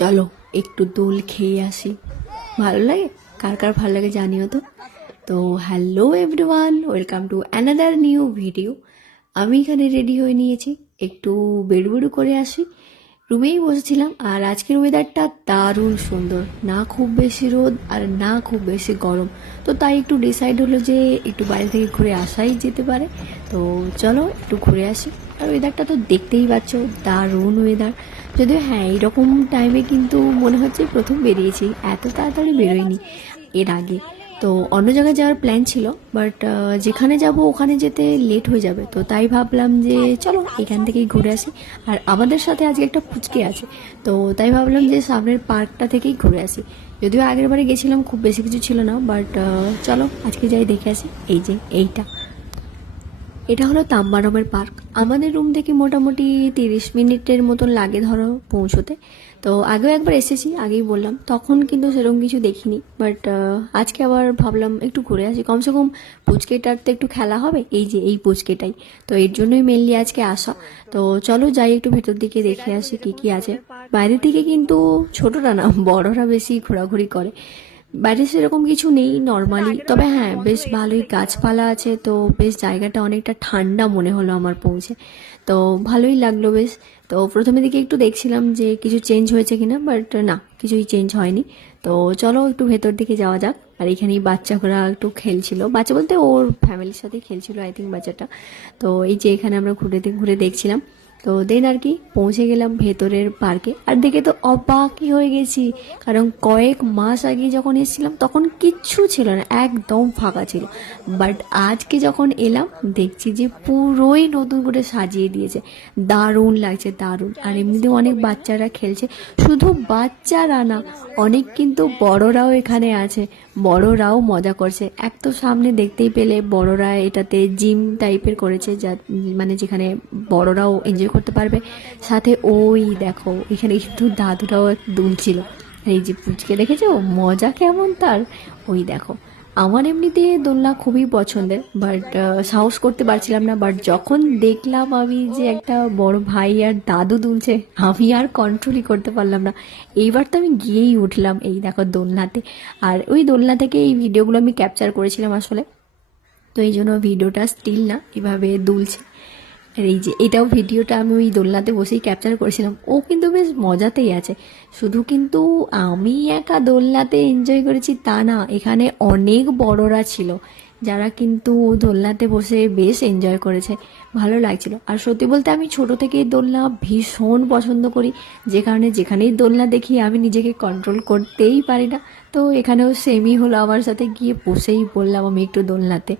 চলো একটু দোল খেয়ে আসি। ভালো লাগে? কার কার ভালো লাগে জানিও তো। তো hello everyone, welcome to another new video. আমি এখানে রেডি হয়ে নিয়েছি, একটু বেড়ু বেড়ু করে আসি। রুমেই বসেছিলাম, আর আজকের ওয়েদারটা দারুণ সুন্দর, না খুব বেশি রোদ আর না খুব বেশি গরম। তো তাই একটু ডিসাইড হলো যে একটু বাইরে থেকে ঘুরে আসাই যেতে পারে। তো চলো একটু ঘুরে আসি। আর ওয়েদারটা তো দেখতেই পাচ্ছ, দারুণ ওয়েদার। যদিও হ্যাঁ, এইরকম টাইমে কিন্তু মনে হচ্ছে প্রথম বেরিয়েছি, এত তাড়াতাড়ি বেরোয়নি এর আগে। তো অন্য জায়গায় যাওয়ার প্ল্যান ছিল, বাট যেখানে যাব ওখানে যেতে লেট হয়ে যাবে। তো তাই ভাবলাম যে চলো এখান থেকেই ঘুরে আসি। আর আমাদের সাথে আজকে একটা পুচকে আছে, তো তাই ভাবলাম যে সামনের পার্কটা থেকেই ঘুরে আসি। যদিও আগের বারে গেছিলাম, খুব বেশি কিছু ছিল না, বাট চলো আজকে যাই দেখে আসি। এই যে এইটা, এটা হলো তাম্বারমের পার্ক। আমাদের রুম থেকে মোটামুটি 30 মিনিটের মতন লাগে ধরো পৌঁছোতে। তো আগেও একবার এসেছি, আগেই বললাম, তখন কিন্তু সেরকম কিছু দেখিনি। বাট আজকে আবার ভাবলাম একটু ঘুরে আসি, কমসে কম পুচকেটার তো একটু খেলা হবে। এই যে এই পুচকেটাই, তো এর জন্যই মেনলি আজকে আসা। তো চলো যাই একটু ভেতর দিকে দেখে আসি কি কি আছে। বাইরের দিকে কিন্তু ছোটরা না, বড়রা বেশি ঘোরাঘুরি করে। বাইরে সেরকম কিছু নেই নর্মালি, তবে হ্যাঁ বেশ ভালোই গাছপালা আছে। তো বেশ জায়গাটা অনেকটা ঠান্ডা মনে হলো আমার পৌঁছে, তো ভালোই লাগলো বেশ। তো প্রথমে দিকে একটু দেখছিলাম যে কিছু চেঞ্জ হয়েছে কিনা, বাট না, কিছুই চেঞ্জ হয়নি। তো চলো একটু ভেতর দিকে যাওয়া যাক। আর এখানেই বাচ্চারা একটু খেলছিল, বাচ্চা বলতে ওর ফ্যামিলির সাথে খেলছিল আই থিঙ্ক বাচ্চাটা। তো এই যে এখানে আমরা ঘুরে ঘুরে দেখছিলাম। তো দেন আর কি পৌঁছে গেলাম ভেতরের পার্কে। আর দেখে তো অবাকই হয়ে গেছি, কারণ কয়েক মাস আগে যখন এসেছিলাম তখন কিচ্ছু ছিল না, একদম ফাঁকা ছিল। বাট আজকে যখন এলাম দেখছি যে পুরোই নতুন করে সাজিয়ে দিয়েছে। দারুণ লাগছে, দারুণ। আর এমনিতেও অনেক বাচ্চারা খেলছে, শুধু বাচ্চারা না, অনেক কিন্তু বড়রাও এখানে আছে। বড়রাও মজা করছে। এক তো সামনে দেখতেই পেলে বড়রা এটাতে জিম টাইপের করেছে, যা মানে যেখানে বড়রাও এনজয় করতে পারবে। সাথে ওই দেখো এখানে একটু দাদুরাও দুলছিল। আর এই যে পুচকে দেখেছো মজা কেমন তার, ওই দেখো। আমার এমনিতে দোলনা খুবই পছন্দের, বাট সাহস করতে পারছিলাম না। বাট যখন দেখলাম আমি যে একটা বড় ভাই আর দাদু দুলছে, আমি আর কন্ট্রোলই করতে পারলাম না। এইবার তো আমি গিয়েই উঠলাম এই দেখো দোলনাতে। আর ওই দোলনা থেকে এই ভিডিওগুলো আমি ক্যাপচার করেছিলাম আসলে, তো এই জন্য ভিডিওটা স্টিল না, এভাবে দুলছে। আর এই যে এটাও ভিডিওটা আমি ওই দোলনাতে বসেই ক্যাপচার করেছিলাম। ও কিন্তু বেশ মজাতেই আছে। শুধু কিন্তু আমি একা দোলনাতে এনজয় করেছি তা না, এখানে অনেক বড়রা ছিল যারা কিন্তু দোলনাতে বসে বেশ এনজয় করেছে, ভালো লাগছিল। আর সত্যি বলতে আমি ছোট থেকেই দোলনা ভীষণ পছন্দ করি, যে কারণে যেখানেই দোলনা দেখি আমি নিজেকে কন্ট্রোল করতেই পারি না। তো এখানেও সেমই হলো, আমার সাথে গিয়ে বসেই বললাম আমি একটু দোলনাতে।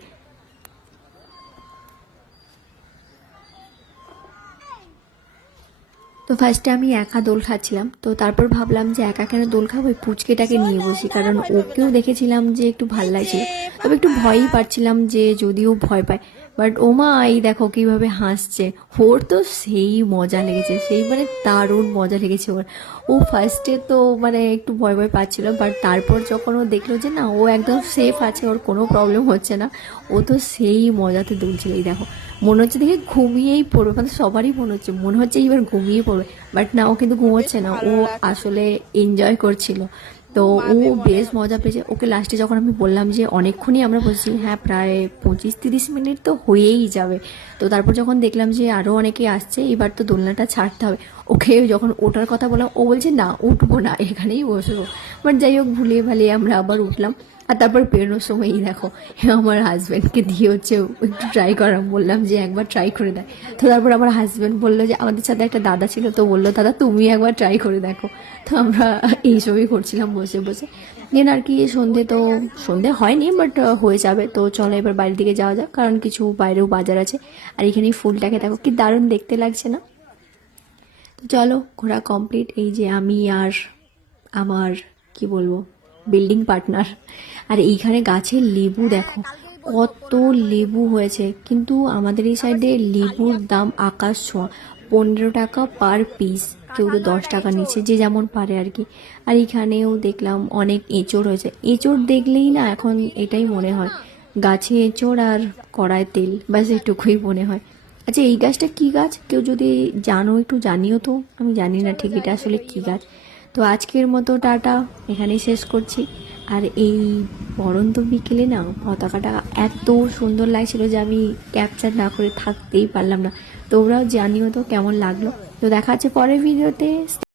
তো ফার্স্টে আমি একা দোল খাচ্ছিলাম, তো তারপর ভাবলাম যে একা কেন দোল খাবো, ওই পুচকেটাকে নিয়ে বসি, কারণ ওকেও দেখেছিলাম যে একটু ভাল লাগছিল। তবে একটু ভয়ই পাচ্ছিলাম যে যদিও ভয় পায়। বাট ও মা এই দেখো কিভাবে হাসছে, ওর তো সেই মজা লেগেছে, সেই মানে দারুণ মজা লেগেছে ওর। ও ফার্স্টে তো মানে একটু ভয় ভয় পাচ্ছিল, বাট তারপর যখন ও দেখলো যে না ও একদম সেফ আছে, ওর কোনো প্রবলেম হচ্ছে না, ও তো সেই মজাতে দুলছিল। এই দেখো মনে হচ্ছে দেখে ঘুমিয়েই পড়বে, মানে সবারই মনে হচ্ছে এবার ঘুমিয়ে পড়বে। বাট না, ও কিন্তু ঘুমোচ্ছে না, ও আসলে এনজয় করছিল। তো ও বেশ মজা পেয়েছে। ওকে লাস্টে যখন আমি বললাম যে অনেকক্ষণই আমরা বসেছি, হ্যাঁ প্রায় 25-30 মিনিট তো হয়েই যাবে। তো তারপর যখন দেখলাম যে আরও অনেকে আসছে, এবার তো দোলনাটা ছাড়তে হবে। ওকে যখন ওঠার কথা বললাম ও বলছে না উঠবো না, এখানেই বসবো। বাট যাই হোক ভুলিয়ে ভালিয়ে আমরা আবার উঠলাম। আর তারপর বেরোনোর সময়ই দেখো আমার হাজব্যান্ডকে দিয়ে হচ্ছে একটু ট্রাই করাম, বললাম যে একবার ট্রাই করে দেয়। তো তারপর আমার হাজব্যান্ড বললো যে আমাদের সাথে একটা দাদা ছিল, তো বললো দাদা তুমি একবার ট্রাই করে দেখো। তো আমরা এইসবই করছিলাম বসে বসে। দেন আর কি সন্ধে হয়নি, বাট হয়ে যাবে। তো চলো এবার বাইরের দিকে যাওয়া যাক, কারণ কিছু বাইরেও বাজার আছে। আর এখানে ফুলটাকে দেখো কি দারুণ দেখতে লাগছে না। তো চলো ঘোরা কমপ্লিট। এই যে আমি আর আমার কি বলবো বিল্ডিং পার্টনার। আর এইখানে গাছের লেবু দেখো কত লেবু হয়েছে, কিন্তু আমাদের এই সাইডে লেবুর দাম আকাশ ছোঁয়া। 15 টাকা পার পিস, কেউ তো 10 টাকা নিচ্ছে, যে যেমন পারে আর কি। আর এখানেও দেখলাম অনেক এঁচড় হয়েছে। এঁচড় দেখলেই না এখন এটাই মনে হয়, গাছে এঁচড় আর কড়ায় তেল, ব্যাস এটুকুই মনে হয়। আচ্ছা এই গাছটা কি গাছ, কেউ যদি জানো একটু জানিও তো, আমি জানি না ঠিক এটা আসলে কি গাছ। তো আজকের মতো টাটা, এখানেই শেষ করছি। আর এই পড়ন্ত বিকেলে না পতাকাটা এত সুন্দর লাগছিল যে আমি ক্যাপচার না করে থাকতেই পারলাম না। তোমরাও জানিও তো কেমন লাগলো। তো দেখা হচ্ছে পরের ভিডিওতে।